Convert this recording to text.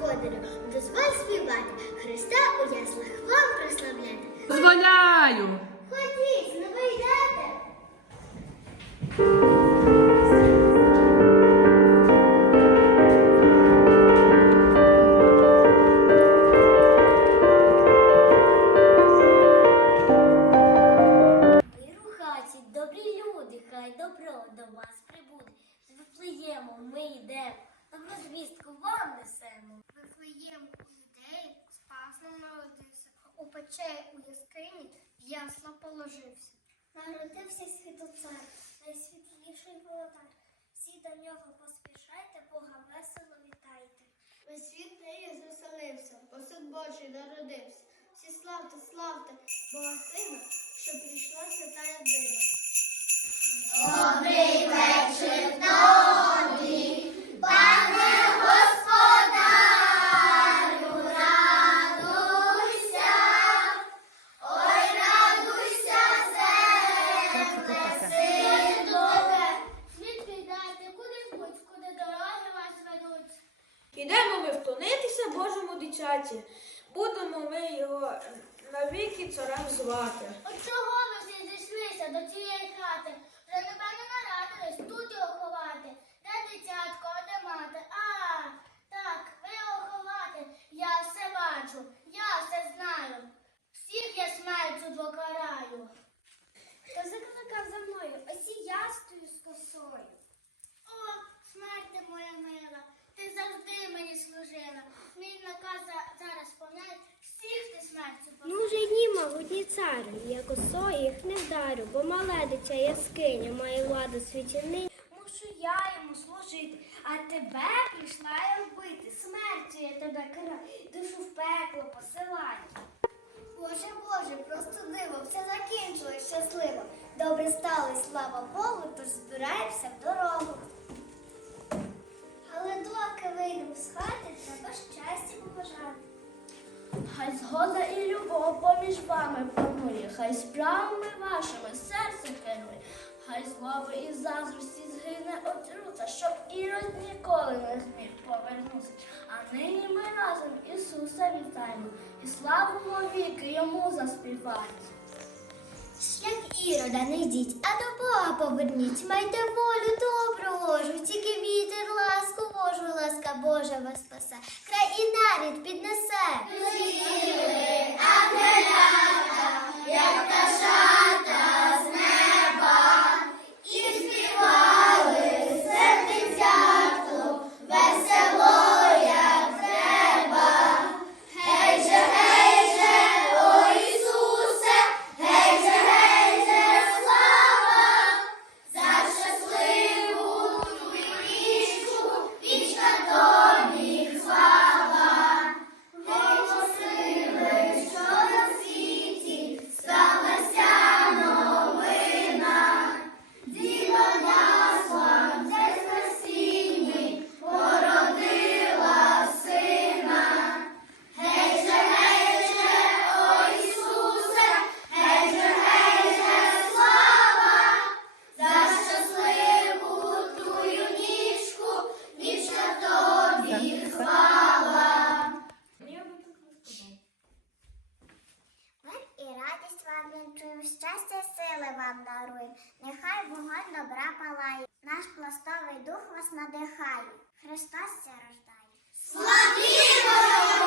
господарю, дозволь співати, Христа у яслах вам прославляти. Дозволяю! Ходіть, ну новий дати! У пече у яскині в ясла положився. Народився світоцар, найсвітліший володар. Всі до нього поспішайте, Бога весело вітайте. Весь світ нею заселився, посуд Божий народився. Всі славте, славте Бога Сина, що прийшла свята людина. Добрий вечір вклонитися Божому дитяті. Будемо ми його навіки царем звати. От чого всі зійшлися до цієї хати? Вже напевно могутні я косою їх не вдарю, бо мале дитя яскиня має владу світяни. Мушу я йому служити, а тебе прийшла я вбити. Смертю я тебе караю, душу в пекло посилаю. Боже, Боже, просто диво, все закінчилось щасливо. Добре стало, і слава Богу, тож збираємося в дорогу. Але доки вийдемо з хати, треба щастя побажати. Хай згода і любов поміж вами хай справами вашими серце керує, хай злоби і заздрості згине отрута, щоб ірод ніколи не зміг повернутися. А нині ми разом Ісуса вітаємо і славимо віки йому заспіваємо. Як ірода не йдіть, а до Бога поверніть, майте волю добру ложу, тільки вітер ласку Божу, ласка Божа вас спасе, край і нарід піднесе. вам дарує, нехай вогонь добра палає, наш пластовий дух вас надихає, Христос це рождає. Славімо!